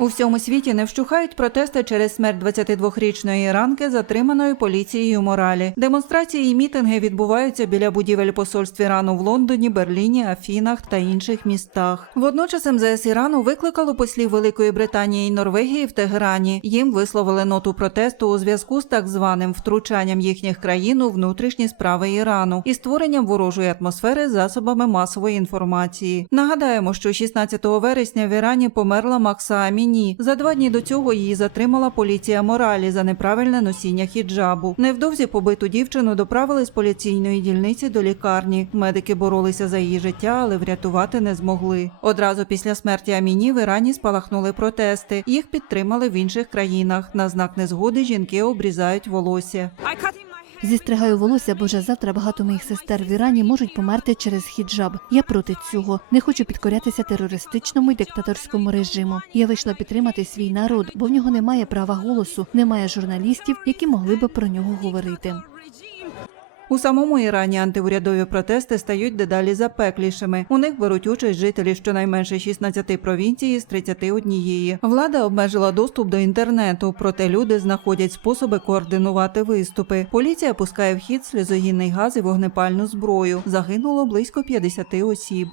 У всьому світі не вщухають протести через смерть 22-річної іранки, затриманої поліцією моралі. Демонстрації і мітинги відбуваються біля будівель посольств Ірану в Лондоні, Берліні, Афінах та інших містах. Водночас МЗС Ірану викликало послів Великої Британії і Норвегії в Тегерані. Їм висловили ноту протесту у зв'язку з так званим втручанням їхніх країн у внутрішні справи Ірану і створенням ворожої атмосфери засобами масової інформації. Нагадаємо, що 16 вересня в Ірані померла Макса Аміні. За два дні до цього її затримала поліція моралі за неправильне носіння хіджабу. Невдовзі побиту дівчину доправили з поліційної дільниці до лікарні. Медики боролися за її життя, але врятувати не змогли. Одразу після смерті Аміні в Ірані спалахнули протести. Їх підтримали в інших країнах. На знак незгоди жінки обрізають волосся. Зістригаю волосся, бо вже завтра багато моїх сестер в Ірані можуть померти через хіджаб. Я проти цього. Не хочу підкорятися терористичному і диктаторському режиму. Я вийшла підтримати свій народ, бо в нього немає права голосу, немає журналістів, які могли би про нього говорити. У самому Ірані антиурядові протести стають дедалі запеклішими. У них беруть участь жителі щонайменше 16 провінцій з 31. Влада обмежила доступ до інтернету, проте люди знаходять способи координувати виступи. Поліція пускає в хід сльозогінний газ і вогнепальну зброю. Загинуло близько 50 осіб.